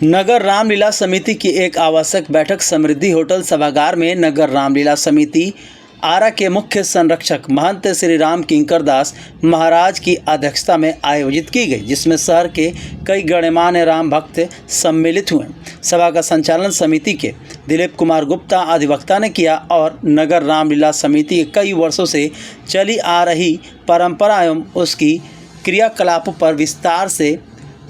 नगर रामलीला समिति की एक आवश्यक बैठक समृद्धि होटल सभागार में नगर रामलीला समिति आरा के मुख्य संरक्षक महंत श्री राम किंकर दास महाराज की अध्यक्षता में आयोजित की गई, जिसमें शहर के कई गणमान्य राम भक्त सम्मिलित हुए। सभा का संचालन समिति के दिलीप कुमार गुप्ता अधिवक्ता ने किया और नगर रामलीला समिति के कई वर्षों से चली आ रही परंपरा एवं उसकी क्रियाकलापों पर विस्तार से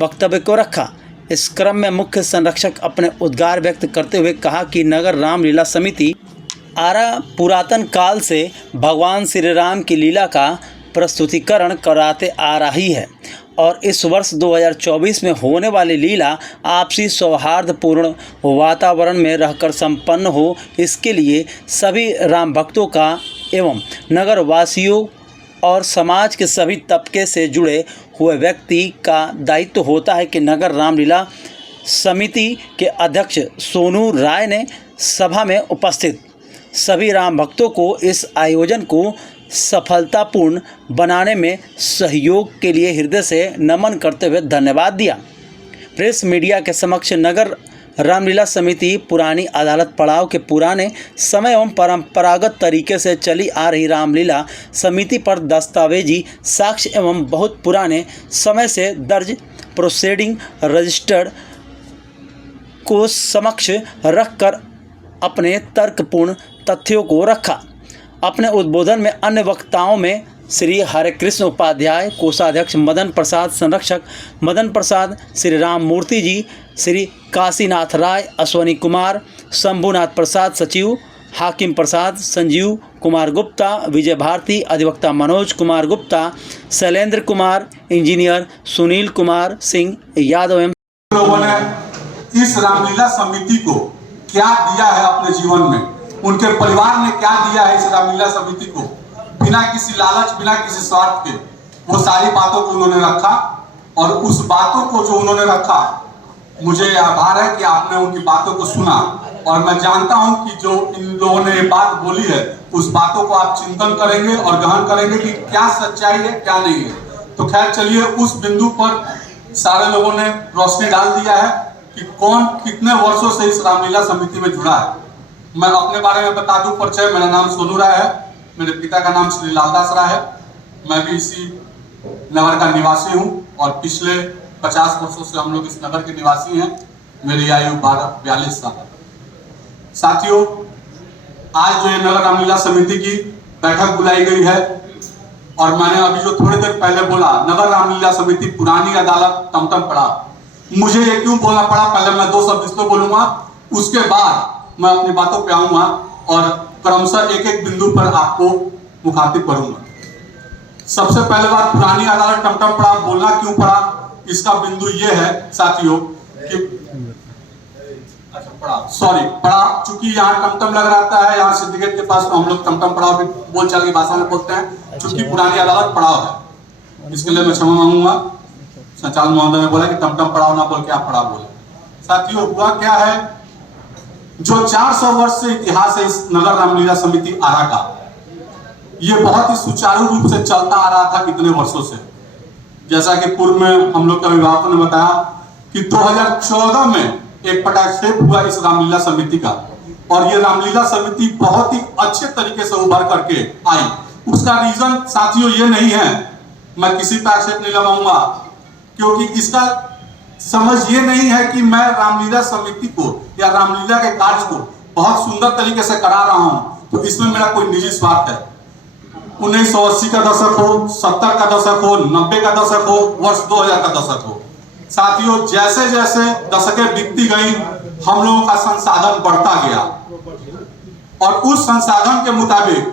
वक्तव्य को रखा। इस क्रम में मुख्य संरक्षक अपने उद्गार व्यक्त करते हुए कहा कि नगर रामलीला समिति आरा पुरातन काल से भगवान श्री राम की लीला का प्रस्तुतिकरण कराते आ रही है और इस वर्ष 2024 में होने वाली लीला आपसी सौहार्दपूर्ण वातावरण में रहकर संपन्न हो, इसके लिए सभी राम भक्तों का एवं नगर वासियों और समाज के सभी तबके से जुड़े हुए व्यक्ति का दायित्व होता है कि नगर रामलीला समिति के अध्यक्ष सोनू राय ने सभा में उपस्थित सभी राम भक्तों को इस आयोजन को सफलतापूर्ण बनाने में सहयोग के लिए हृदय से नमन करते हुए धन्यवाद दिया। प्रेस मीडिया के समक्ष नगर रामलीला समिति पुरानी अदालत पड़ाव के पुराने समय एवं परंपरागत तरीके से चली आ रही रामलीला समिति पर दस्तावेजी साक्ष्य एवं बहुत पुराने समय से दर्ज प्रोसीडिंग रजिस्टर्ड को समक्ष रखकर अपने तर्कपूर्ण तथ्यों को रखा। अपने उद्बोधन में अन्य वक्ताओं में श्री हरेकृष्ण उपाध्याय, कोषाध्यक्ष मदन प्रसाद, संरक्षक मदन प्रसाद, श्री राम मूर्ति जी, श्री काशीनाथ राय, अश्वनी कुमार, शंभुनाथ प्रसाद, सचिव हाकिम प्रसाद, संजीव कुमार गुप्ता, विजय भारती, अधिवक्ता मनोज कुमार गुप्ता, शैलेंद्र कुमार, इंजीनियर सुनील कुमार सिंह यादव एवं लोगों ने इस रामलीला समिति को क्या दिया है अपने जीवन में, उनके परिवार ने क्या दिया है इस रामलीला समिति को, बिना किसी लालच, बिना किसी स्वार्थ के वो सारी बातों को उन्होंने रखा। और उस बातों को जो उन्होंने रखा, मुझे आभार है कि आपने उनकी बातों को सुना और मैं जानता हूं कि जो इन लोगों ने ये बात बोली है उस बातों को आप चिंतन करेंगे और गहन करेंगे कि क्या सच्चाई है क्या नहीं है। तो खैर चलिए, उस बिंदु पर सारे लोगों ने रोशनी डाल दिया है कि कौन कितने वर्षों से इस रामलीला समिति में जुड़ा है। मैं अपने बारे में बता दूं परिचय, मेरा नाम सोनू राय है, मेरे पिता का नाम श्री लालदास राय है। मैं भी इसी नगर का निवासी हूं और पिछले 50 वर्षों से हम लोग इस नगर के निवासी हैं। मेरी आयु 42 साल। साथियों, आज जो ये नगर रामलीला समिति की बैठक बुलाई गई है और मैंने अभी जो थोड़ी देर पहले बोला, नगर रामलीला समिति पुरानी अदालत टमटम पड़ा, मुझे ये क्यों बोलना पड़ा, पहले मैं 2 शब्द इस पर बोलूंगा, उसके बाद मैं अपनी बातों पे आऊंगा और क्रमशः एक एक बिंदु पर आपको मुखातिब करूंगा। सबसे पहले बात, पुरानी अदालत टमटम पड़ा बोलना क्यों पड़ा, इसका बिंदु ये है साथियों कि पड़ा चूंकि यहाँ टमटम लग रहता है, यहाँ सिंडिकेट के पास, तो हम लोग टमटम पड़ाव बोलचाल की भाषा में बोलते हैं, चूंकि पुरानी अदालत पड़ाव है, इसके लिए मैं क्षमा मांगूंगा। संचालक महोदय ने बोला कि टमटम पड़ाव ना बोल के आप पड़ाव बोले। साथियों, हुआ क्या है, जो 400 वर्ष से इतिहास है इस नगर रामलीला समिति आरा का, ये बहुत ही सुचारू रूप से चलता आ रहा था कितने वर्षों से। जैसा कि पूर्व में हम लोग के अभिभावकों ने बताया कि 2014 में एक पटाक्षेप हुआ इस रामलीला समिति का और ये रामलीला समिति बहुत ही अच्छे तरीके से उभर करके आई। उसका रीजन साथियों ये नहीं है, मैं किसी पर आक्षेप नहीं लगाऊंगा, क्योंकि इसका समझ ये नहीं है कि मैं रामलीला समिति को या रामलीला के कार्य को बहुत सुंदर तरीके से करा रहा हूं, तो इसमें मेरा कोई निजी स्वार्थ है। 1980 का दशक हो, 70 का दशक हो, 90 का दशक हो, वर्ष 2000 का दशक हो, साथियों जैसे जैसे दशकें बीतती गई हम लोगों का संसाधन बढ़ता गया और उस संसाधन के मुताबिक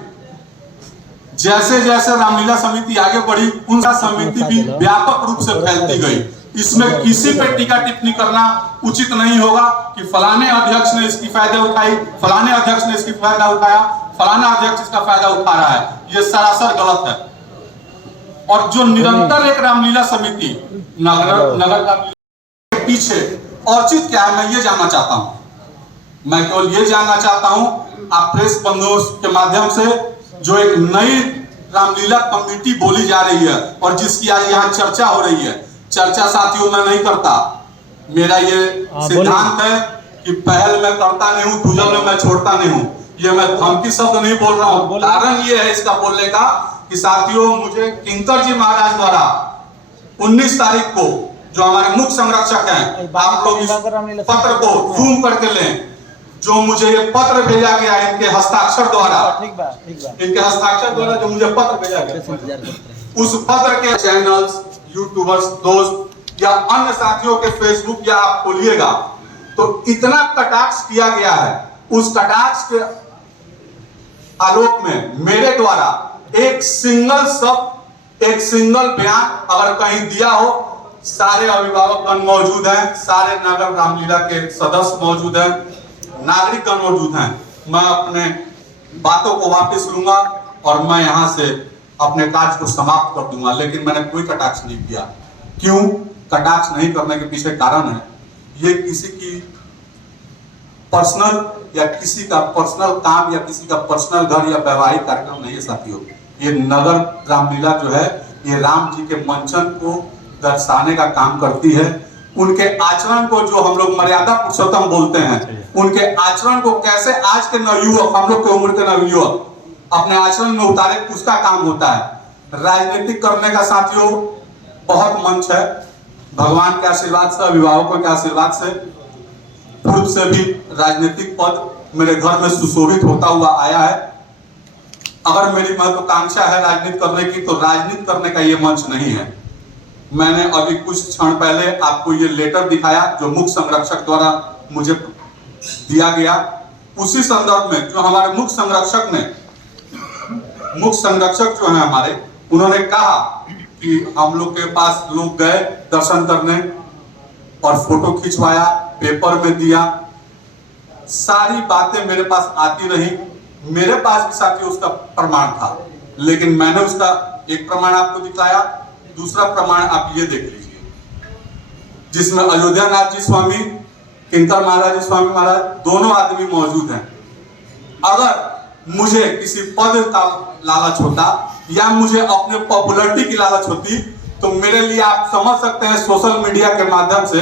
जैसे जैसे रामलीला समिति आगे बढ़ी, उनका समिति भी व्यापक रूप से फैलती गई। इसमें किसी पे टीका टिप्पणी करना उचित नहीं होगा कि फलाने अध्यक्ष ने इसकी फायदा उठाई, फलाने अध्यक्ष ने इसकी फायदा उठाया, फलाना अध्यक्ष इसका फायदा उठा रहा है, ये सरासर गलत है। और जो निरंतर एक रामलीला समिति नगर के पीछे औचित्य क्या है, मैं ये जानना चाहता हूं। मैं केवल ये जानना चाहता हूं, आप प्रेस बंधुओं के माध्यम से जो एक नई रामलीला कमेटी बोली जा रही है और जिसकी आज यहाँ चर्चा हो रही है, चर्चा साथियों मैं नहीं करता, मेरा ये सिद्धांत है कि पहल मैं करता नहीं हूँ, दूसरे में मैं छोड़ता नहीं हूँ। ये मैं धमकी शब्द नहीं बोल रहा हूँ। कारण ये है इसका बोलने का कि साथियों, मुझे किंकर जी महाराज द्वारा 19 तारीख को, जो हमारे मुख्य संरक्षक हैं, आप लोग इस पत्र को जूम करके लें, जो मुझे ये पत्र भेजा गया है इनके हस्ताक्षर द्वारा, इनके हस्ताक्षर द्वारा जो मुझे पत्र भेजा गया, उस पत्र के चैनल्स, यूट्यूबर्स, दोस्त या अन्य साथियों के फेसबुक या आप खोलिएगा तो इतना कटाक्ष किया गया है। उस कटाक्ष के आलोक में मेरे द्वारा एक सिंगल शब्द, एक सिंगल बयान अगर कहीं दिया हो, सारे अभिभावकगण मौजूद हैं, सारे नगर रामलीला के सदस्य मौजूद हैं, नागरिकगण मौजूद हैं। मैं अपने बातों को वापस लूंगा और मैं यहां से अपने कार्य को समाप्त कर दूंगा, लेकिन मैंने कोई कटाक्ष नहीं किया। क्यों? कटाक्ष नहीं करने के पीछे कारण है, ये किसी की पर्सनल या किसी का पर्सनल काम या किसी का पर्सनल घर या वैवाहिक कार्यक्रम नहीं है साथियों। ये नगर रामलीला जो है, ये राम जी के मंचन को दर्शाने का काम करती है। उनके आचरण को, जो हम लोग मर्यादा पुरुषोत्तम बोलते हैं, उनके आचरण को कैसे आज के नवयुवक, हम लोग के उम्र के नवयुवक अपने आचरण में उतारे, उसका काम होता है। राजनीतिक करने का साथियों बहुत मंच है। भगवान के आशीर्वाद से, अभिभावकों के आशीर्वाद से, पूर्व से भी राजनीतिक पद मेरे घर में सुशोभित होता हुआ आया है। अगर मेरी महत्वाकांक्षा है राजनीति करने की, तो राजनीति करने का ये मंच नहीं है। मैंने अभी कुछ क्षण पहले आपको ये लेटर दिखाया जो मुख्य संरक्षक द्वारा मुझे दिया गया। उसी संदर्भ में जो हमारे मुख्य संरक्षक जो है हमारे, उन्होंने कहा कि हम लोग के पास लोग गए दर्शन करने और फोटो खिंचवाया, पेपर में दिया, सारी बातें मेरे पास आती रही। मेरे पास भी साथियों उसका प्रमाण था, लेकिन मैंने उसका एक प्रमाण आपको दिखाया, दूसरा प्रमाण आप ये देख लीजिए, जिसमें अयोध्या नाथ जी स्वामी, किंकर महाराज जी स्वामी महाराज, दोनों आदमी मौजूद हैं। अगर मुझे किसी पद का लालच होता या मुझे अपने पॉपुलैरिटी की लालच होती, तो मेरे लिए आप समझ सकते हैं सोशल मीडिया के माध्यम से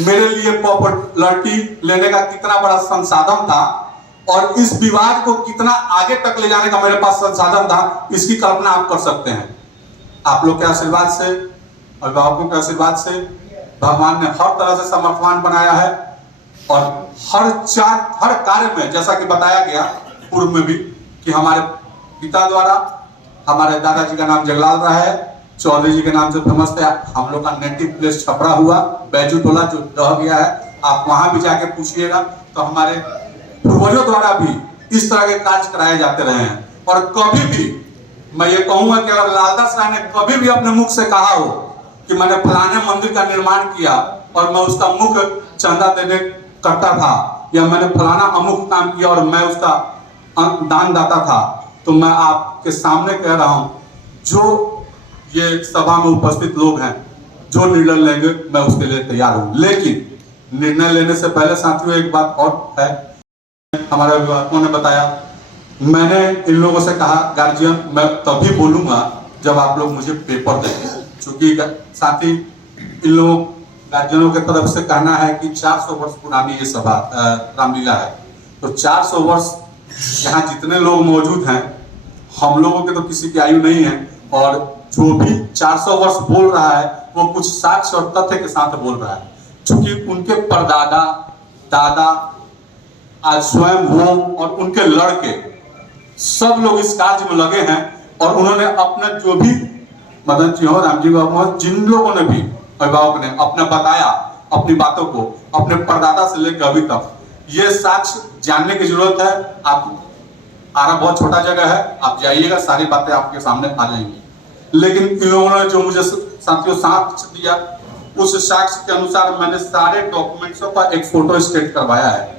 मेरे लिए पॉपुलैरिटी लेने का कितना बड़ा संसाधन था और इस विवाद को कितना आगे तक ले जाने का मेरे पास संसाधन था, इसकी कल्पना आप कर सकते हैं। आप लोग के आशीर्वाद से, अभिभावकों के आशीर्वाद से भगवान ने हर तरह से समर्थवान बनाया है और हर कार्य में, जैसा कि बताया गया पूर्व में भी, कि हमारे पिता द्वारा, हमारे दादाजी का नाम जगलाल रहा है, चौधरी जी के नाम से फेमस थे। हम लोग का नेटिव प्लेस छपरा हुआ, बैजू टोला जो रह गया है, आप वहां भी जाके पूछिएगा तो हमारे पूर्वजों द्वारा भी इस तरह के कार्य कराए जाते रहे हैं। और कभी भी मैं ये कहूंगा कि अगर लालदास राय ने कभी भी अपने मुख से कहा हो कि मैंने फलाने मंदिर का निर्माण किया और मैं उसका मुख्य चंदा देने करता था, या मैंने फलाना अमुक काम किया और मैं उसका दान दाता था, तो मैं आपके सामने कह रहा हूं, जो ये सभा में उपस्थित लोग हैं, जो निर्णय लेंगे मैं उसके लिए तैयार हूं। लेकिन निर्णय लेने से पहले साथियों एक बात और है, हमारे अभिभावकों ने बताया, मैंने इन लोगों से कहा गार्जियन मैं तभी बोलूंगा जब आप लोग मुझे पेपर देंगे, क्योंकि साथी इन लोगों गार्जियनों की तरफ से कहना है कि 400 वर्ष पुरानी ये सभा रामलीला है, तो 400 वर्ष यहाँ जितने लोग मौजूद हैं, हम लोगों के तो किसी की आयु नहीं है, और जो भी 400 वर्ष बोल रहा है वो कुछ साक्ष्य और तथ्य के साथ बोल रहा है, क्योंकि उनके परदादा, दादा, आज स्वयं वो और उनके लड़के सब लोग इस कार्य में लगे हैं। और उन्होंने अपने जो भी मदन जी हो, राम जी बाबू हो, जिन लोगों ने भी अभिभावक ने अपने बताया अपनी बातों को, अपने परदादा से लेकर अभी तक, ये साक्ष्य जानने की जरूरत है। आप आरा बहुत छोटा जगह है, आप जाइएगा, सारी बातें आपके सामने आ जाएंगी। लेकिन इन लोगों ने जो मुझे साथियों साक्ष्य दिया, उस साक्ष्य के अनुसार मैंने सारे डॉक्यूमेंट्सों का एक फोटो स्टेट करवाया है।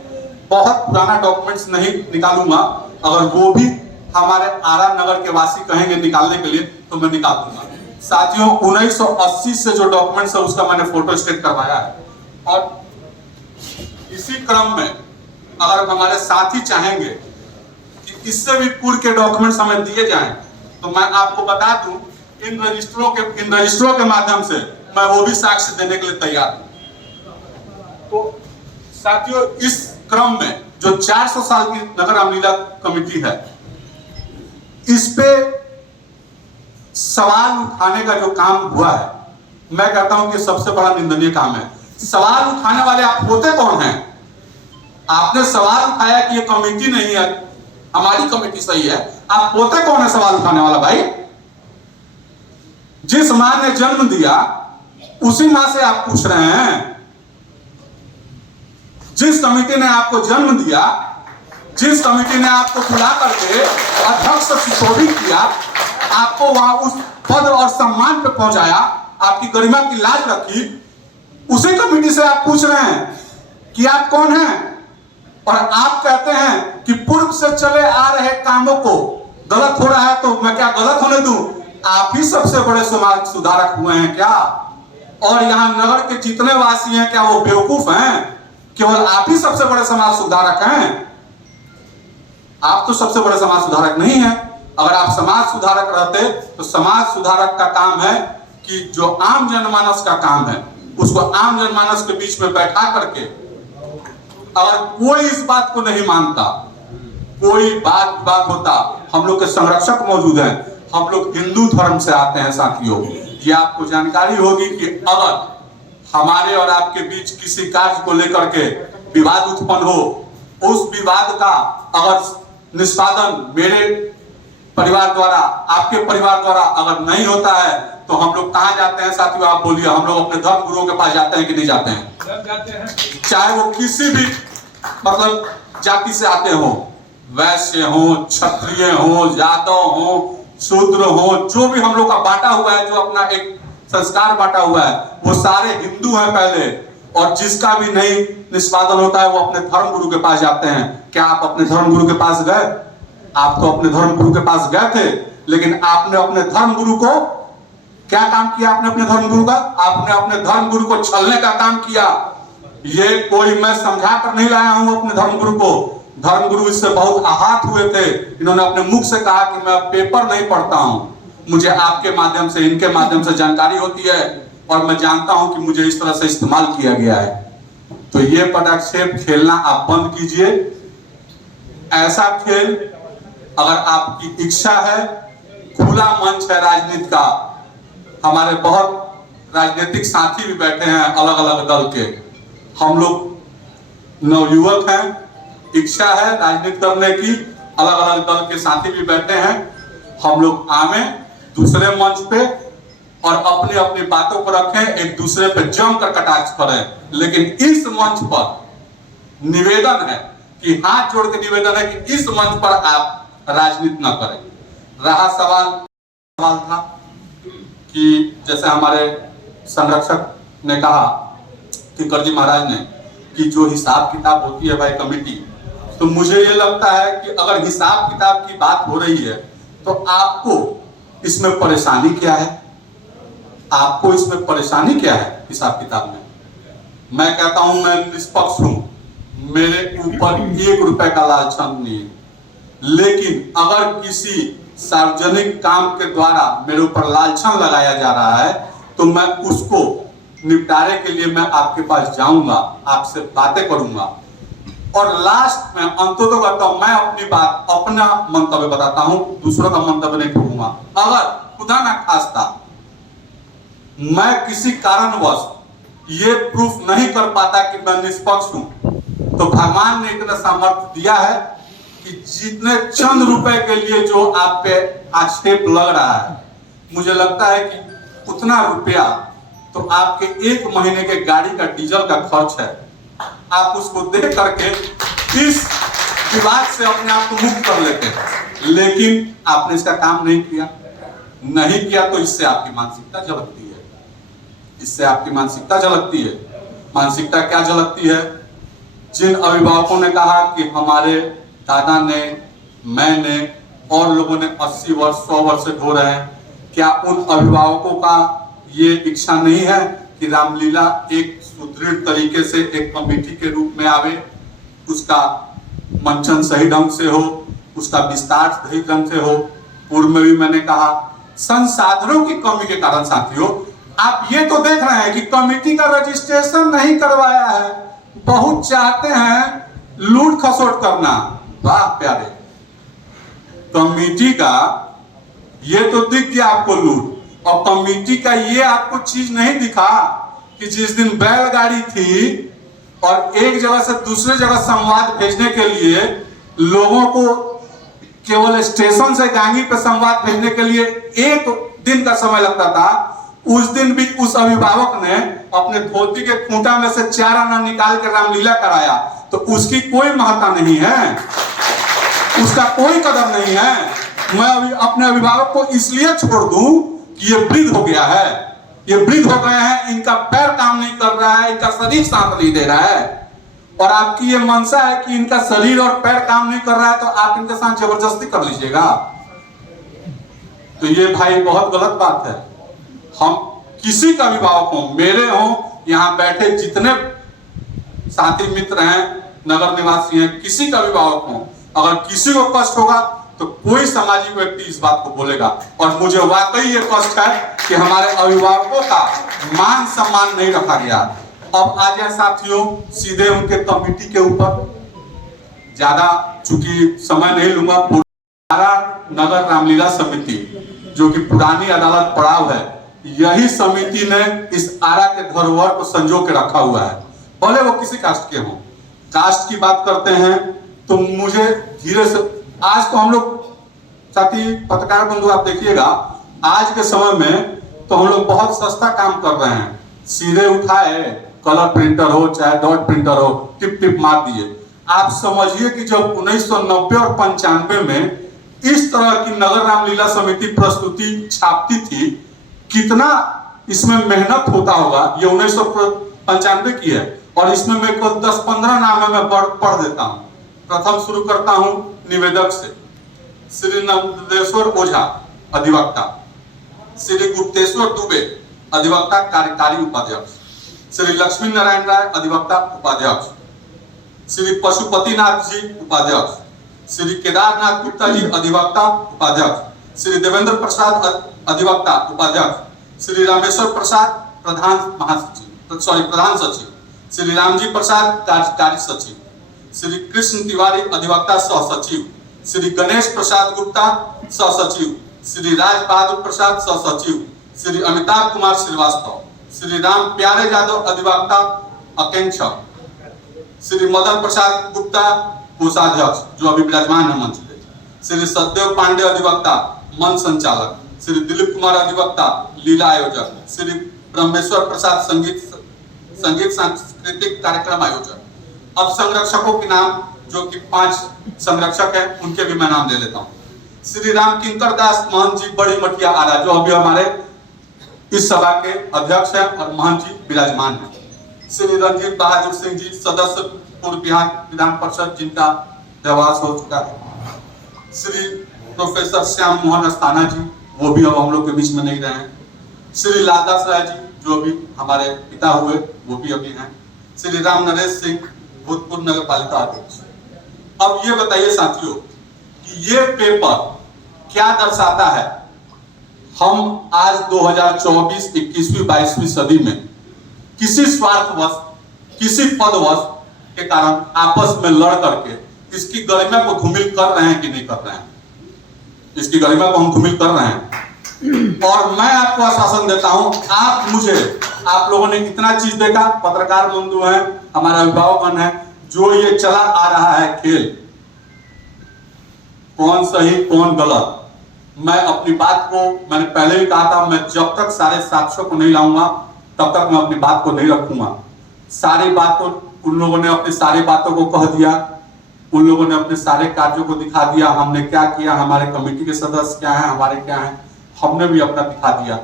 बहुत पुराना डॉक्यूमेंट्स नहीं निकालूंगा, अगर वो भी हमारे आरा नगर के वासी कहेंगे निकालने के लिए तो मैं निकाल दूंगा। साथियों 1980 से जो डॉक्यूमेंट्स है उसका मैंने फोटो स्टेट करवाया है। और इसी क्रम में अगर हमारे साथी चाहेंगे कि इससे भी पूर्व के डॉक्यूमेंट्स हमें दिए जाएं, तो मैं आपको बता दूं, इन रजिस्टरों के माध्यम से मैं वो भी साक्ष्य देने के लिए तैयार हूं। तो साथियों, इस क्रम में जो 400 साल की नगर रामलीला कमेटी है, इस पे सवाल उठाने का जो काम हुआ है, मैं कहता हूं कि सबसे बड़ा निंदनीय काम है। सवाल उठाने वाले आप होते कौन हैं? आपने सवाल उठाया कि ये कमेटी नहीं है, हमारी कमेटी सही है। आप होते कौन है सवाल उठाने वाला भाई? जिस मां ने जन्म दिया उसी मां से आप पूछ रहे हैं। जिस कमेटी ने आपको जन्म दिया, जिस कमेटी ने आपको बुला करके अध्यक्ष सुशोभित किया, आपको वहां उस पद और सम्मान पे पहुंचाया, आपकी गरिमा की लाज रखी, उसी कमेटी से आप पूछ रहे हैं कि आप कौन हैं? और आप कहते हैं कि पूर्व से चले आ रहे कामों को गलत हो रहा है तो मैं क्या गलत होने दूं? आप ही सबसे बड़े समाज सुधारक हुए हैं क्या? और यहां नगर के जितने वासी हैं, क्या वो बेवकूफ हैं? केवल आप ही सबसे बड़े समाज सुधारक हैं? आप तो सबसे बड़े समाज सुधारक नहीं हैं। अगर आप समाज सुधारक रहते तो समाज सुधारक का काम है कि जो आम जनमानस का काम है उसको आम जनमानस के बीच में बैठा करके, अगर कोई इस बात को नहीं मानता, कोई बात होता, हम लोग के संरक्षक मौजूद हैं, हम लोग हिंदू धर्म से आते हैं साथियों। ये आपको जानकारी होगी कि अगर हमारे और आपके बीच किसी कार्य को लेकर के विवाद उत्पन्न हो, उस विवाद का अगर निष्पादन मेरे परिवार द्वारा, आपके परिवार द्वारा अगर नहीं होता है तो हम लोग कहां जाते हैं साथियों? आप बोलिए। हम लोग अपने धर्म गुरुओं के पास जाते हैं कि नहीं जाते हैं? जाते हैं। चाहे वो किसी भी मतलब जाति से आते हो, वैश्य हो, क्षत्रिय हो, यादव हो, शूद्र हो, जो भी हम लोग का बांटा हुआ है, जो अपना एक संस्कार बांटा हुआ है, वो सारे हिंदू हैं पहले। और जिसका भी नहीं निष्पादन होता है वो अपने धर्म गुरु के पास जाते हैं। क्या आप अपने धर्म गुरु के पास गए? आप तो अपने धर्म गुरु के पास गए थे, लेकिन आपने अपने धर्म गुरु को क्या काम किया? आपने अपने धर्म गुरु का, आपने अपने धर्म गुरु को छलने का काम किया। ये कोई मैं समझा कर नहीं लाया हूं अपने धर्म गुरु को। धर्म गुरु इससे बहुत आहत हुए थे। इन्होंने अपने मुख से कहा कि मैं पेपर नहीं पढ़ता हूं, मुझे आपके माध्यम से, इनके माध्यम से जानकारी होती है और मैं जानता हूं कि मुझे इस तरह से इस्तेमाल किया गया है। तो ये पदक्षेप खेलना आप बंद कीजिए। ऐसा खेल अगर आपकी इच्छा है, खुला मंच है राजनीति का। हमारे बहुत राजनीतिक साथी भी बैठे हैं अलग अलग दल के। हम लोग नवयुवक हैं, इच्छा है राजनीति करने की, अलग अलग दल के साथी भी बैठे हैं। हम लोग आवे दूसरे मंच पे और अपनी अपनी बातों को रखें, एक दूसरे पे जमकर कटाक्ष करें। लेकिन इस मंच पर निवेदन है कि हाथ जोड़ के निवेदन है कि इस मंच पर आप राजनीति न करें। रहा सवाल था कि जैसे हमारे संरक्षक ने कहा कि करजी महाराज ने कि जो हिसाब किताब होती है भाई कमेटी, तो मुझे ये लगता है कि अगर हिसाब किताब की बात हो रही है तो आपको इसमें परेशानी क्या है? आपको इसमें परेशानी क्या है हिसाब किताब में? मैं कहता हूं मैं निष्पक्ष हूं, मेरे ऊपर 1 रुपए का लालचन नहीं है। लेकिन अगर किसी सार्वजनिक काम के द्वारा मेरे ऊपर लालचन लगाया जा रहा है तो मैं उसको निपटारे के लिए मैं आपके पास जाऊंगा, आपसे बातें करूंगा और लास्ट में अंततः करता हूं, मैं अपनी बात, अपना मंतव्य बताता हूं, दूसरों का मंतव्य नहीं ठोकूंगा। अगर खुदा ना खास्ता मैं किसी कारणवश ये प्रूफ नहीं कर पाता कि मैं निष्पक्ष हूं, तो भगवान ने इतना सामर्थ्य दिया है कि जितने चंद रुपए के लिए जो आप पे आक्षेप लग रहा है, मुझे लगता है कि उतना रुपया तो आपके 1 महीने के गाड़ी का डीजल का खर्च है। आप उसको देख करके इस विवाद से अपने आप को मुक्त कर लेते हैं, लेकिन आपने इसका काम नहीं किया तो इससे आपकी मानसिकता झलकती है। इससे आपकी मानसिकता झलकती है। मानसिकता क्या झलकती है? जिन अभिभावकों ने कहा कि हमारे दादा ने, मैंने और लोगों ने 80 वर्ष 100 वर्ष से ढो रहे हैं, क्या उन अभिभावकों का ये इच्छा नहीं है कि रामलीला एक सुदृढ़ तरीके से एक कमेटी के रूप में आवे, उसका मंचन सही ढंग से हो, उसका विस्तार सही ढंग से हो? पूर्व में भी मैंने कहा संसाधनों की कमी के कारण साथियों, आप ये तो देख रहे हैं कि कमेटी का रजिस्ट्रेशन नहीं करवाया है, बहुत चाहते हैं लूट खसोट करना। वाह प्यारे, कमेटी का ये तो दिख गया आपको लूट, और कमेटी का ये आपको चीज नहीं दिखा कि जिस दिन बैलगाड़ी थी और एक जगह से दूसरे जगह संवाद भेजने के लिए लोगों को केवल स्टेशन से गांगी पे संवाद भेजने के लिए 1 दिन का समय लगता था, उस दिन भी उस अभिभावक ने अपने धोती के खूंटा में से 4 आना निकाल के रामलीला कराया, तो उसकी कोई महत्ता नहीं है, उसका कोई कदर नहीं है। मैं अभी अपने अभिभावक को इसलिए छोड़ दूं कि ये वृद्ध हो गया है, ये वृद्ध हो गए हैं, इनका पैर काम नहीं कर रहा है, इनका शरीर साथ नहीं दे रहा है, और आपकी ये मनसा है कि इनका शरीर और पैर काम नहीं कर रहा है तो आप इनके साथ जबरदस्ती कर लीजिएगा, तो ये भाई बहुत गलत बात है। हम किसी का अभिभावक हो, मेरे हो, यहाँ बैठे जितने साथी मित्र हैं, नगर निवासी हैं, किसी का अभिभावक हो, अगर किसी को कष्ट होगा तो कोई सामाजिक व्यक्ति इस बात को बोलेगा, और मुझे वाकई ये कष्ट है कि हमारे अभिभावकों का मान सम्मान नहीं रखा गया। अब आ जाए साथियों सीधे उनके कमेटी के ऊपर, ज्यादा चूंकि समय नहीं लूंगा। नगर रामलीला समिति जो कि पुरानी अदालत पड़ाव है, यही समिति ने इस आरा के धरोहर को संजो के रखा हुआ है, भले वो किसी कास्ट के हों। कास्ट की बात करते हैं तो मुझे धीरे से, आज तो हम लोग साथी पत्रकार बंधु आप देखिएगा, आज के समय में तो हम लोग बहुत सस्ता काम कर रहे हैं, सीधे उठाए कलर प्रिंटर हो चाहे डॉट प्रिंटर हो, टिप टिप मार दिए। आप समझिए कि जब 1990 और 95 में इस तरह की नगर रामलीला समिति प्रस्तुति छापती थी, कितना इसमें मेहनत होता होगा। ये 1995 की है और इसमें मेरे को 10-15 नाम है, मैं पढ़ देता हूँ। प्रथम शुरू करता हूँ निवेदक से। श्री नंदेश्वर ओझा अधिवक्ता, श्री गुप्तेश्वर दुबे अधिवक्ता कार्यकारी उपाध्यक्ष, श्री लक्ष्मी नारायण राय अधिवक्ता उपाध्यक्ष, श्री पशुपतिनाथ जी उपाध्यक्ष, श्री केदारनाथ गुप्ता जी अधिवक्ता उपाध्यक्ष, श्री देवेंद्र प्रसाद अधिवक्ता उपाध्यक्ष, श्री रामेश्वर प्रसाद प्रधान सचिव, श्री रामजी प्रसाद कार्यकारी सचिव, श्री कृष्ण तिवारी अधिवक्ता सह सचिव, श्री गणेश प्रसाद गुप्ता सह सचिव, श्री राज बहादुर प्रसाद सह सचिव, श्री अमिताभ कुमार श्रीवास्तव, श्री राम प्यारे यादव अधिवक्ता अकेंक्षक, श्री मदन प्रसाद गुप्ता कोषाध्यक्ष जो अभी विराजमान है मंच पे, श्री सतदेव पांडे अधिवक्ता मन संचालक, श्री दिलीप कुमार अधिवक्ता लीला आयोजक, श्री ब्रह्मेश्वर प्रसाद संगीत सांस्कृतिक कार्यक्रम आयोजक। अब संरक्षकों के नाम जो कि 5 संरक्षक हैं उनके भी मैं नाम ले लेता हूँ। श्री राम किंकर दास महंत जी बड़ी मठिया आरा जो अभी हमारे इस सभा के अध्यक्ष हैं और महंत जी विराजमान हैं। श्री रणजीत बहादुर सिंह जी सदस्य पूर्व बिहार विधान परिषद जिनका देहांत हो चुका है। श्री प्रोफेसर श्याम मोहन अस्थाना जी वो भी अब हम लोग के बीच में नहीं रहे हैं। श्री लालदास राय जी जो भी हमारे पिता हुए वो भी अभी हैं। श्री राम नरेश सिंह भूतपूर्व नगर पालिका अध्यक्ष। अब ये बताइए साथियों कि ये पेपर क्या दर्शाता है। हम आज 2024 21वीं 22वीं सदी में किसी स्वार्थवश किसी पदवश के कारण आपस में लड़ करके इसकी गरिमा को धूमिल कर रहे हैं कि नहीं कर रहे हैं। इसकी गरिमा को हम धूमिल कर रहे हैं और मैं आपको आश्वासन देता हूं, आप लोगों ने इतना चीज देखा, पत्रकार बंधु हैं, हमारा अभिभावकगण है, जो ये चला आ रहा है खेल, कौन सही कौन गलत, मैं अपनी बात को मैंने पहले ही कहा था, मैं जब तक सारे साक्ष्यों को नहीं लाऊंगा तब तक मैं अपनी बात को नहीं रखूंगा। सारी बातों उन लोगों ने अपनी सारी बातों को कह दिया, उन लोगों ने अपने सारे कार्यों को दिखा दिया, हमने क्या किया, हमारे कमेटी के सदस्य क्या हैं, हमारे क्या हैं, हमने भी अपना दिखा दिया।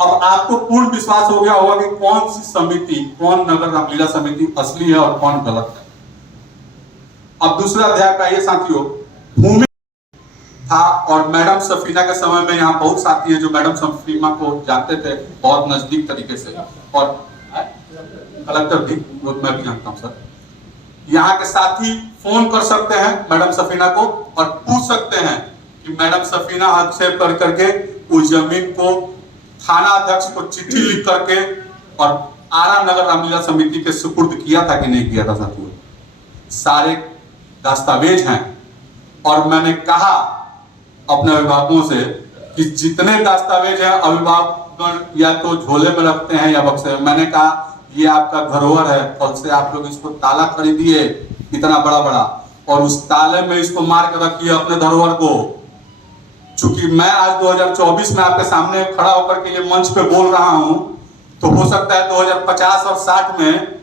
अब आपको पूर्ण विश्वास हो गया होगा कि कौन सी समिति, कौन नगर रामलीला समिति असली है और कौन गलत है। अब दूसरा अध्याय का ये साथियों भूमि था और मैडम सफीना के समय में यहाँ बहुत साथी हैं जो मैडम सफीना को जानते थे बहुत नजदीक तरीके से और कलेक्टर भी मैं भी जानता हूँ सर। यहाँ के साथी फोन कर सकते हैं मैडम सफीना को और पूछ सकते हैं कि मैडम सफीना हस्तक्षेप कर करके उस जमीन को थाना अध्यक्ष को चिट्ठी लिख करके और आरा नगर रामलीला समिति के सुपुर्द किया था कि नहीं किया था साथियों? सारे दस्तावेज हैं। और मैंने कहा अपने अभिभावकों से कि जितने दस्तावेज हैं अभिभावक या तो झोले में रखते हैं या बक्से में। मैंने कहा ये आपका धरोहर है, कल से आप लोग इसको ताला खरीदिए इतना बड़ा बड़ा और उस ताले में इसको मार के रखिए अपने धरोहर को। चूंकि मैं आज 2024 में आपके सामने खड़ा होकर के ये मंच पे बोल रहा हूं, तो हो सकता है 2050 और 60 में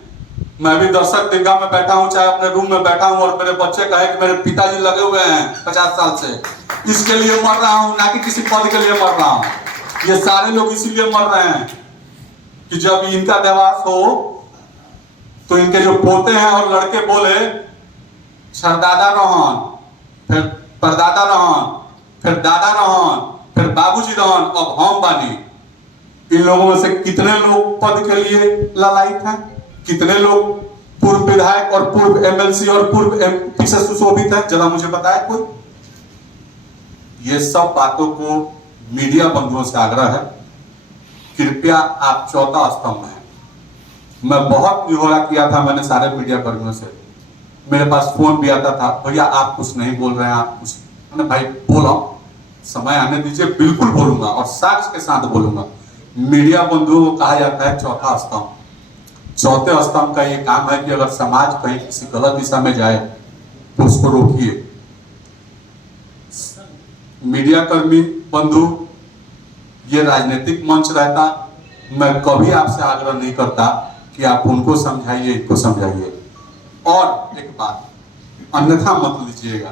मैं भी दर्शक दीर्घा में बैठा हूं, चाहे अपने रूम में बैठा हूं और मेरे बच्चे कहे कि मेरे पिताजी लगे हुए हैं 50 साल से, इसके लिए मर रहा हूं, ना कि किसी पद के लिए मर रहा हूं। ये सारे लोग इसीलिए मर रहे हैं कि जब इनका देवास हो तो इनके जो पोते हैं और लड़के बोले सरदादा रहन, फिर परदादा रहन, फिर दादा रहन, फिर बाबूजी रहन, अब हम बानी। इन लोगों में से कितने लोग पद के लिए ललायित हैं? कितने लोग पूर्व विधायक और पूर्व एमएलसी और पूर्व एमपी से सुशोभित है? जरा मुझे बताए कोई। ये सब बातों को मीडिया बंधुओं से आग्रह है, कृपया आप चौथा स्तंभ हैं। मैं बहुत निहोरा किया था मैंने सारे मीडिया कर्मियों से, मेरे पास फोन भी आता था, भैया आप कुछ नहीं बोल रहे हैं, आप कुछ। मैंने भाई बोला, समय आने दीजिए, बिल्कुल बोलूंगा और साक्ष्य के साथ बोलूंगा। मीडिया बंधुओं को कहा जाता है चौथा स्तंभ। चौथे स्तंभ का ये काम है कि अगर समाज कहीं किसी गलत दिशा में जाए तो उसको रोकिए। मीडिया कर्मी बंधु, ये राजनीतिक मंच रहता, मैं कभी आपसे आग्रह नहीं करता कि आप उनको समझाइए, इनको समझाइए। और एक बात, अन्यथा मत लीजिएगा,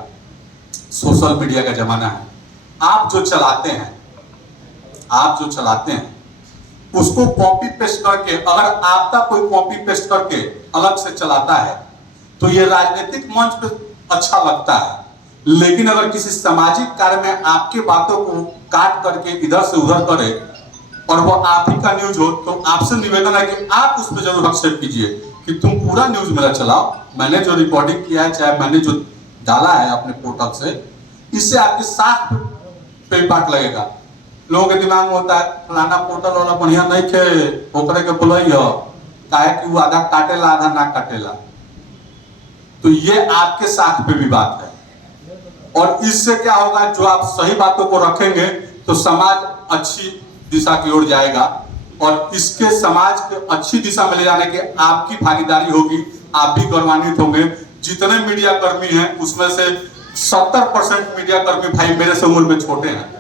सोशल मीडिया का जमाना है। आप जो चलाते हैं उसको कॉपी पेस्ट करके, अगर आपका कोई कॉपी पेस्ट करके अलग से चलाता है तो ये राजनीतिक मंच पे अच्छा लगता है, लेकिन अगर किसी सामाजिक कार्य में आपके बातों को काट करके इधर से उधर करे और वो आप ही का न्यूज हो, तो आपसे निवेदन है कि आप उस पर जरूर एक्सेप्ट कीजिए कि तुम पूरा न्यूज मेरा चलाओ। मैंने जो रिकॉर्डिंग किया है, चाहे मैंने जो डाला है अपने पोर्टल से, इससे आपके साथ पे पार्ट लगेगा। लोगों के दिमाग में होता है फलाना पोर्टल वाला बढ़िया नहीं खे, ओकरे के बोलइयो, काहे कि वो आधा काटेला आधा ना काटेला। तो ये आपके साथ पे भी बात है। और इससे क्या होगा, जो आप सही बातों को रखेंगे तो समाज अच्छी दिशा की ओर जाएगा और इसके समाज के अच्छी दिशा में ले जाने के आपकी भागीदारी होगी, आप भी गौरवान्वित होंगे। जितने मीडिया कर्मी हैं उसमें से 70% मीडिया कर्मी भाई मेरे से उम्र में छोटे हैं,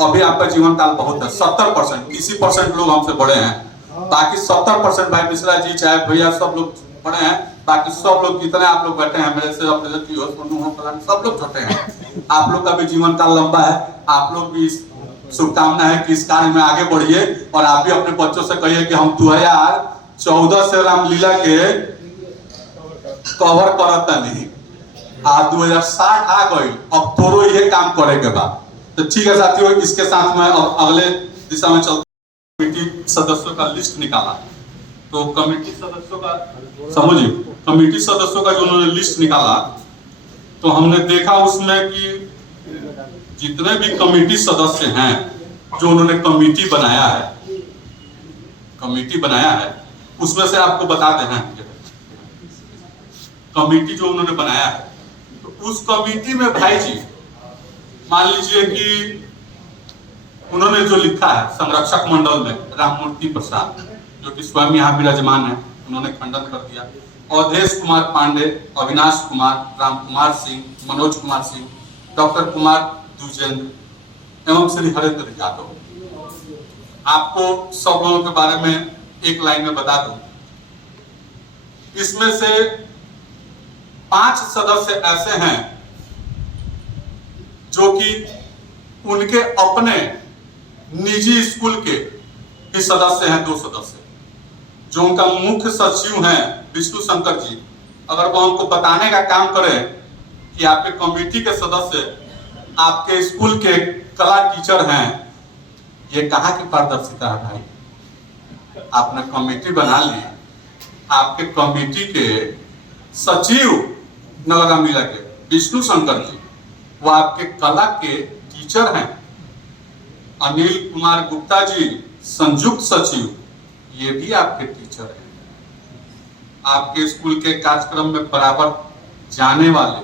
अभी आपका जीवन काल बहुत है। 70%, किसी परसेंट लोग हमसे बड़े हैं, बाकी 70% भाई मिश्रा जी चाहे भैया सब लोग बड़े हैं, बाकी सब लोग जितने आप लोग बैठे हैं मेरे से सब लोग छोटे हैं। आप लोग का भी जीवन काल लंबा है, आप लोग भी शुभकामना है कि इस कार्य में आगे बढ़िए और आप भी अपने बच्चों से कहिए कि हम 2014 से रामलीला के कवर करता नहीं, आज 2060 आ गई, अब तोरो ये काम करे के बाद। तो ठीक है साथियों, इसके साथ में अब अगले दिशा में चलते। कमेटी सदस्यों का लिस्ट निकाला, तो कमेटी सदस्यों का समझिए, कमेटी सदस्यों का जो उन्होंने लिस्ट निकाला तो हमने देखा उसमें कि जितने भी कमेटी सदस्य हैं जो उन्होंने कमेटी बनाया है उसमें से आपको बता देना कमेटी जो उन्होंने बनाया है, तो उस कमेटी में भाई जी मान लीजिए कि उन्होंने जो लिखा है संरक्षक मंडल में राममूर्ति प्रसाद, जो कि स्वयं यहाँ विराजमान है, उन्होंने खंडन कर दिया। अवधेश कुमार पांडे, अविनाश कुमार, राम कुमार सिंह, मनोज कुमार सिंह, डॉक्टर कुमार द्विजेंद्र एवं श्री हरेंद्र यादव। आपको सब लोगों के बारे में एक लाइन में बता दूं, इसमें से 5 सदस्य ऐसे हैं जो कि उनके अपने निजी स्कूल के ही सदस्य हैं। 2 सदस्य जो उनका मुख्य सचिव हैं विष्णु शंकर जी, अगर वो हमको बताने का काम करें कि आपके कमेटी के सदस्य आपके स्कूल के कला टीचर हैं, ये कहाँ की पारदर्शिता है भाई? आपने कमेटी बना ली, आपके कमेटी के सचिव नगर रामलीला के विष्णु शंकर जी, वो आपके कला के टीचर हैं। अनिल कुमार गुप्ता जी संयुक्त सचिव, ये भी आपके टीचर हैं, आपके स्कूल के कार्यक्रम में बराबर जाने वाले,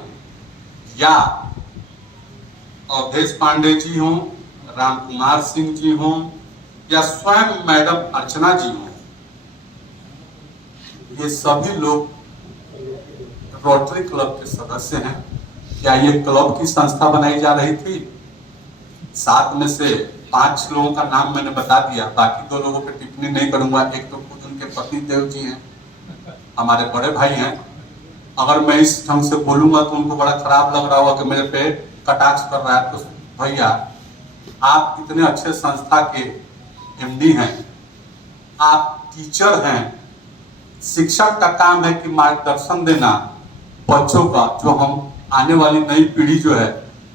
या अवधेश पांडे जी हों, राम कुमार सिंह जी हों, या स्वयं मैडम अर्चना जी हों, ये सभी लोग रोटरी क्लब के सदस्य हैं। क्या ये क्लब की संस्था बनाई जा रही थी? 7 में से 5 लोगों का नाम मैंने बता दिया, बाकी 2 लोगों पर टिप्पणी नहीं करूंगा। एक तो खुद उनके पति देव जी हैं, हमारे बड़े भाई हैं। अगर मैं इस ढंग से बोलूंगा तो उनको बड़ा खराब लग रहा होगा कि मेरे पे कटाक्ष कर रहा है। तो भैया, आप इतने अच्छे संस्था के एमडी हैं, आप टीचर हैं, शिक्षक का काम है कि मार्गदर्शन देना बच्चों का, जो हम आने वाली नई पीढ़ी जो है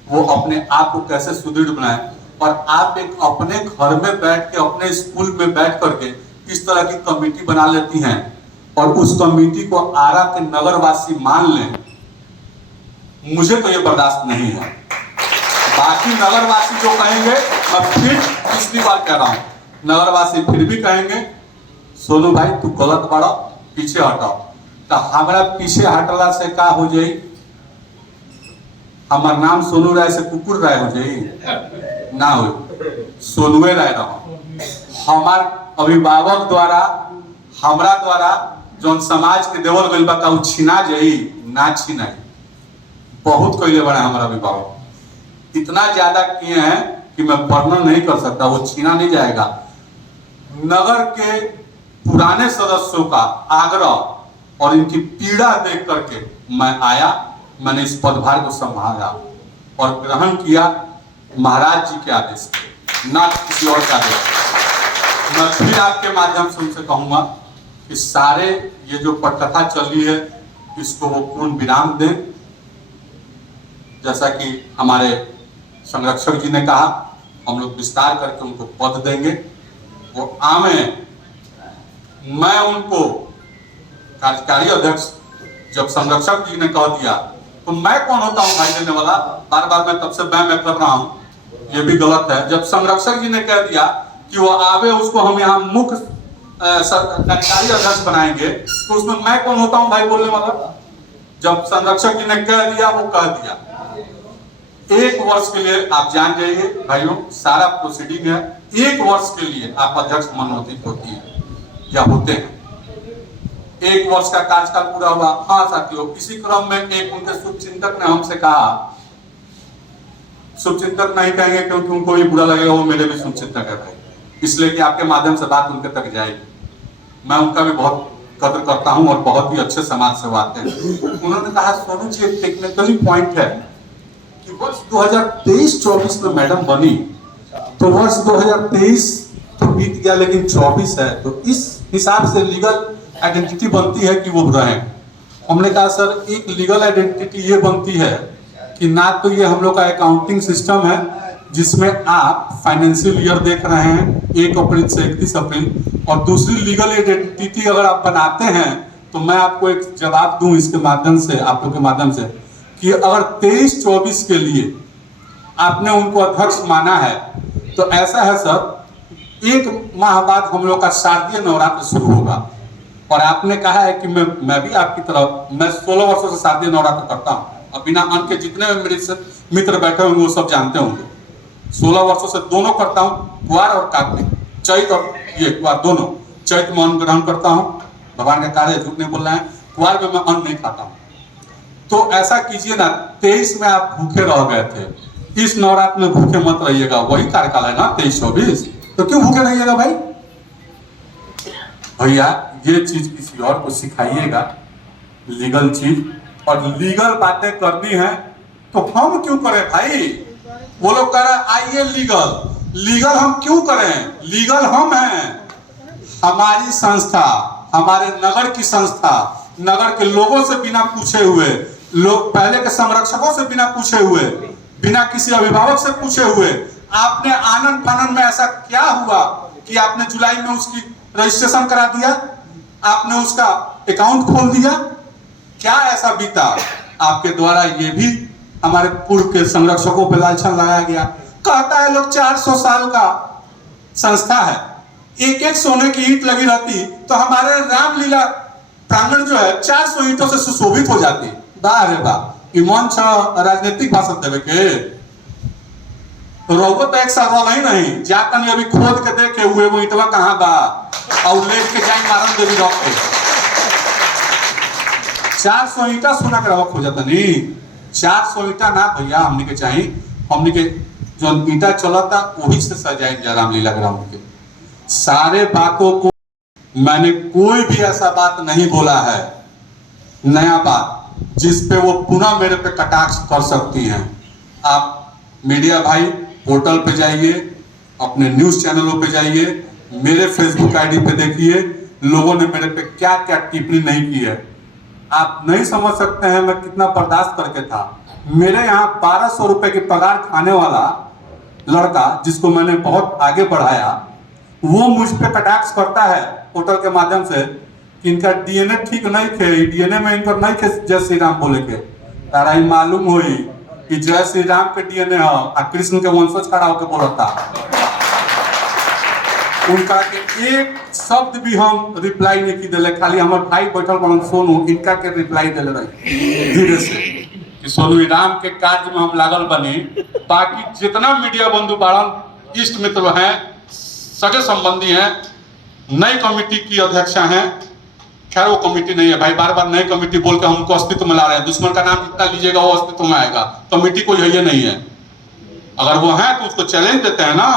वो अपने आप को कैसे सुदृढ़ बनाए। और आप एक अपने घर में बैठ के, अपने स्कूल में बैठ करके इस तरह की कमेटी बना लेती हैं और उस कमेटी को आरा के नगरवासी मान लें, मुझे तो ये बर्दाश्त नहीं है। बाकी नगरवासी जो कहेंगे, मैं फिर पिछली बार कह रहा हूं, नगरवासी फिर भी कहेंगे सोनू भाई तू गलत बाड़ा, पीछे हटाओ। तो हमारा पीछे हटला से का हो जाई? हमार नाम सोनू राय से कुकुर राय हो जाई? ना हो, सोनुए राय रहो। हमार अभिभावक द्वारा, हमरा द्वारा जो समाज के देवल गइल बा का छीना जाई? ना छीनाई। बहुत कइले बड़े हमारा अभिभावक, इतना ज्यादा किए हैं कि मैं वर्णन नहीं कर सकता, वो छीना नहीं जाएगा। नगर के पुराने सदस्यों का आग्रह और इनकी पीड़ा देख करके मैं आया, मैंने इस पदभार को संभाला और ग्रहण किया महाराज जी के आदेश पे, ना किसी और के आदेश पे। मैं फिर आपके माध्यम से उनसे कहूंगा कि सारे ये जो पटकथा चल रही है इसको वो पूर्ण विराम दें। जैसा कि हमारे संरक्षक जी ने कहा, हम लोग विस्तार करके उनको पद देंगे, वो आवे। मैं उनको कार्यकारी अध्यक्ष, जब संरक्षक जी ने कह दिया तो मैं कौन होता हूं भाई देने वाला? बार बार मैं तब से मैं कर रहा हूं, ये भी गलत है। जब संरक्षक जी ने कह दिया कि वो आवे, उसको हम यहाँ मुख्य कार्यकारी अध्यक्ष बनाएंगे, तो उसमें मैं कौन होता हूं भाई बोलने वाला? जब संरक्षक जी ने कह दिया, वो कह दिया। 1 वर्ष के लिए आप जान जाइए भाइयों, सारा प्रोसीडिंग है। 1 वर्ष के लिए आप अध्यक्ष मनोनीत होती है या होते हैं। 1 वर्ष का कार्यकाल पूरा हुआ। हाँ साथियों, इसी क्रम में एक उनके शुभचिंतक ने हमसे कहा, शुभचिंतक नहीं कहेंगे क्योंकि उनको भी बुरा लगेगा, वो मेरे भी शुभचिंतक है भाई, इसलिए कि आपके माध्यम से बात उनके तक जाएगी। मैं उनका भी बहुत कदर करता हूं और बहुत ही अच्छे समाज से आते हैं। उन्होंने कहा सोनू जी, एक टेक्निकली पॉइंट है कि वर्ष 2023-24 में मैडम बनी, तो वर्ष 2023 तो बीत गया, लेकिन 24 है, तो इस हिसाब से लीगल आइडेंटिटी बनती है कि वो रहे। हमने कहा सर, एक लीगल आइडेंटिटी ये बनती है कि ना तो ये हम लोग का अकाउंटिंग सिस्टम है जिसमें आप फाइनेंशियल ईयर देख रहे हैं 1 अप्रैल से 31 अप्रैल, और दूसरी लीगल आइडेंटिटी अगर आप बनाते हैं तो मैं आपको एक जवाब दूं इसके माध्यम से, आप लोग के माध्यम से, कि अगर 23-24 के लिए आपने उनको अध्यक्ष माना है तो ऐसा है सर, 1 माह बाद हम लोग का शारदीय नवरात्र शुरू होगा। और आपने कहा है कि मैं भी आपकी तरफ, मैं 16 वर्षों से शारदीय नवरात्र करता हूँ। अब बिना अन्न के जितने मेरे मित्र बैठे होंगे वो सब जानते होंगे, 16 वर्षों से दोनों करता हूँ, कुआर और कार्तिक, चैत और ये कुआर दोनों। चैत में अन्न ग्रहण करता हूँ, भगवान का कार्य, झूठ नहीं बोल रहे हैं। कुआर में मैं अन्न नहीं खाता हूँ। तो ऐसा कीजिए ना, 23 में आप भूखे रह गए थे, इस नवरात्र में भूखे मत रहिएगा, वही कार्यकाल है ना 23-24, तो क्यों भूखे रहिएगा भाई? भैया ये चीज किसी और को सिखाइएगा, लीगल चीज, और लीगल बातें करनी है तो हम क्यों करें भाई? वो लोग कह रहे हैं आइए लीगल हम क्यों करें? लीगल हम हैं, हमारी संस्था, हमारे नगर की संस्था, नगर के लोगों से बिना पूछे हुए, लोग पहले के संरक्षकों से बिना पूछे हुए, बिना किसी अभिभावक से पूछे हुए, आपने आनंद फानन में ऐसा क्या हुआ कि आपने जुलाई में उसकी रजिस्ट्रेशन करा दिया, आपने उसका अकाउंट खोल दिया? क्या ऐसा बीता आपके द्वारा? ये भी हमारे पूर्व के संरक्षकों पर लांछन लगाया गया। कहता है लोग 400 साल का संस्था है, एक एक सोने की ईंट लगी रहती तो हमारे रामलीला प्रांगण जो है 400 ईंटों से सुशोभित हो जाती। वाह रे वाह, ई मन छ राजनीतिक भाषण देवे के रहुआ तो एक साल वाला ही नहीं जाकर अभी खोद के देखे हुए वो ईंटवा कहाँ बा और लेके जाए मारन देवी रख के 400 ईंटा सोना के रवा खो जाता नहीं। 400 ईंटा ना भैया हमने के चाहिए, हमने के जो ईंटा चलता वही से सजाए रामलीला ग्राउंड के। सारे बातों को मैंने कोई भी ऐसा बात नहीं बोला है नया बात जिस पे वो पुनः मेरे पे कटाक्ष कर सकती हैं। आप मीडिया भाई पोर्टल पे जाइए, अपने न्यूज चैनलों पे जाइए, मेरे फेसबुक आईडी पे देखिए लोगों ने मेरे पे क्या क्या टिप्पणी नहीं की है। आप नहीं समझ सकते हैं मैं कितना बर्दाश्त करके था। मेरे यहाँ 1200 रुपए की पगार खाने वाला लड़का जिसको मैंने बहुत आगे बढ़ाया वो मुझ पे कटाक्ष करता है पोर्टल के माध्यम से कि इनका डीएनए ठीक नहीं थे, डीएनए में इनका नहीं थे जय श्री राम बोले के। तारा ही मालूम हुई कि जय श्री राम के डीएनए है और कृष्ण के वंशज खड़ा होकर बोलता। उनका के एक शब्द भी हम रिप्लाई नहीं की दिले, खाली हमारे भाई बैठल बन सोनू इनका के रिप्लाई दिले रही धीरे से कि सोनू राम के कार्य में हम लागल बने। बाकी जितना मीडिया बंधु बाड़न इष्ट मित्र हैं सगे संबंधी हैं, नई कमेटी की अध्यक्षा हैं, खैर वो कमेटी नहीं है भाई, बार बार नई कमेटी बोल के हमको अस्तित्व में ला रहे हैं। दुश्मन का नाम जितना लीजिएगा वो अस्तित्व में आएगा। कमेटी कोई है नहीं है, अगर वो है तो उसको चैलेंज देते हैं ना।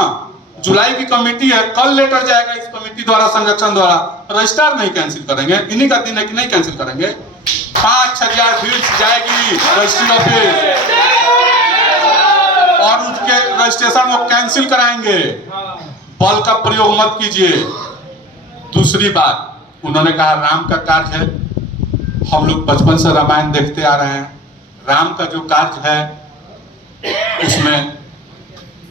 जुलाई की कमेटी है, कल लेटर जाएगा इस कमेटी द्वारा, संरक्षण द्वारा, रजिस्ट्रार नहीं कैंसिल करेंगे। इन्हीं का दिन है कि नहीं कैंसिल करेंगे। 5000 भीड़ जाएगी रजिस्ट्री ऑफिस और उसके रजिस्ट्रेशन वो कैंसिल कराएंगे। बल का प्रयोग मत कीजिए। दूसरी बात, उन्होंने कहा राम का कार्य है, हम लोग बचपन से रामायण देखते आ रहे हैं। राम का जो कार्य है उसमें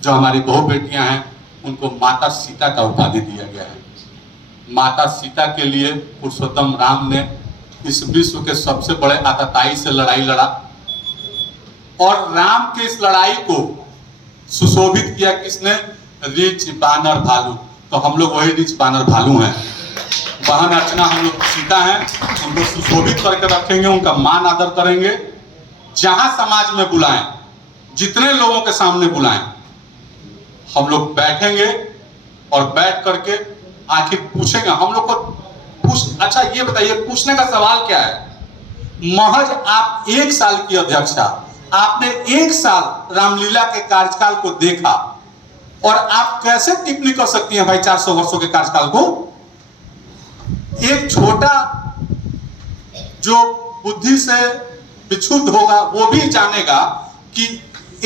जो हमारी बहू बेटियां हैं उनको माता सीता का उपाधि दिया गया है। माता सीता के लिए पुरुषोत्तम राम ने इस विश्व के सबसे बड़े आतताई से लड़ाई लड़ा और राम के इस लड़ाई को सुशोभित किया किसने? रीछ बानर भालू। तो हम लोग वही रीछ बानर भालू हैं। बहन अर्चना हम लोग सीता हैं, उनको सुशोभित करके रखेंगे, उनका मान आदर करेंगे। जहां समाज में बुलाएं, जितने लोगों के सामने बुलाएं, हम लोग बैठेंगे और बैठ करके आखिर पूछेंगे हम लोग को अच्छा ये बताइए पूछने का सवाल क्या है? महज आप 1 साल की अध्यक्षा, आपने 1 साल रामलीला के कार्यकाल को देखा और आप कैसे टिप्पणी कर सकती हैं भाई 400 वर्षों के कार्यकाल को? एक छोटा जो बुद्धि से विक्षुब्ध होगा वो भी जानेगा कि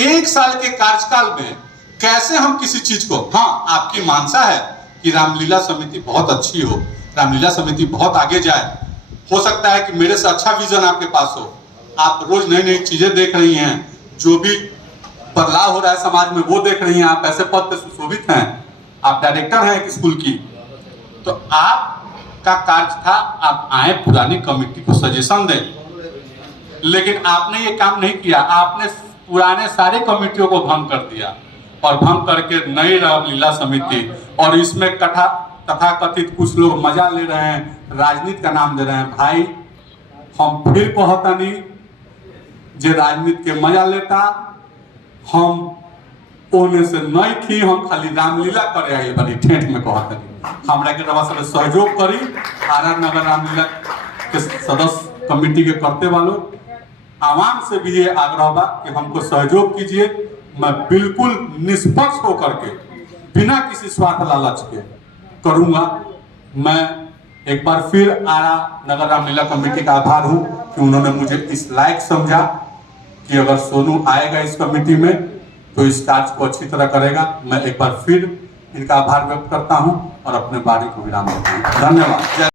1 साल के कार्यकाल में कैसे हम किसी चीज को, हाँ आपकी मानसा है कि रामलीला समिति बहुत अच्छी हो, रामलीला समिति बहुत आगे जाए, हो सकता है कि मेरे से अच्छा विजन आपके पास हो, आप रोज नई नई चीजें देख रही हैं, जो भी बदलाव हो रहा है समाज में वो देख रही हैं, आप ऐसे पद पे सुशोभित हैं, आप डायरेक्टर हैं एक स्कूल की, तो आपका कार्य था आप आए पुरानी कमेटी को सजेशन दें, लेकिन आपने ये काम नहीं किया। आपने पुराने सारे कमेटियों को भंग कर दिया और भंग करके नई रामलीला समिति, और इसमें तथाकथित कुछ लोग मजा ले रहे हैं, राजनीति का नाम दे रहे हैं। भाई हम फिर कहतनी जे राजनीति के मजा लेता, हम ओने से नहीं थी, हम खाली रामलीला करे आए बनी ठेठ में कहतनी। हमरा के रवा सब सहयोग करी, आर नगर रामलीला के सदस्य कमेटी के करते वालों, आवाम से भी ये आग्रह बा कि हमको सहयोग कीजिए। मैं बिल्कुल निष्पक्ष होकर के बिना किसी स्वार्थ लालच के करूंगा। मैं एक बार फिर आरा नगर रामलीला कमेटी का आभार हूं कि उन्होंने मुझे इस लायक समझा कि अगर सोनू आएगा इस कमेटी में तो इस कार्य को अच्छी तरह करेगा। मैं एक बार फिर इनका आभार व्यक्त करता हूं और अपने बारी को विराम देता हूं। धन्यवाद।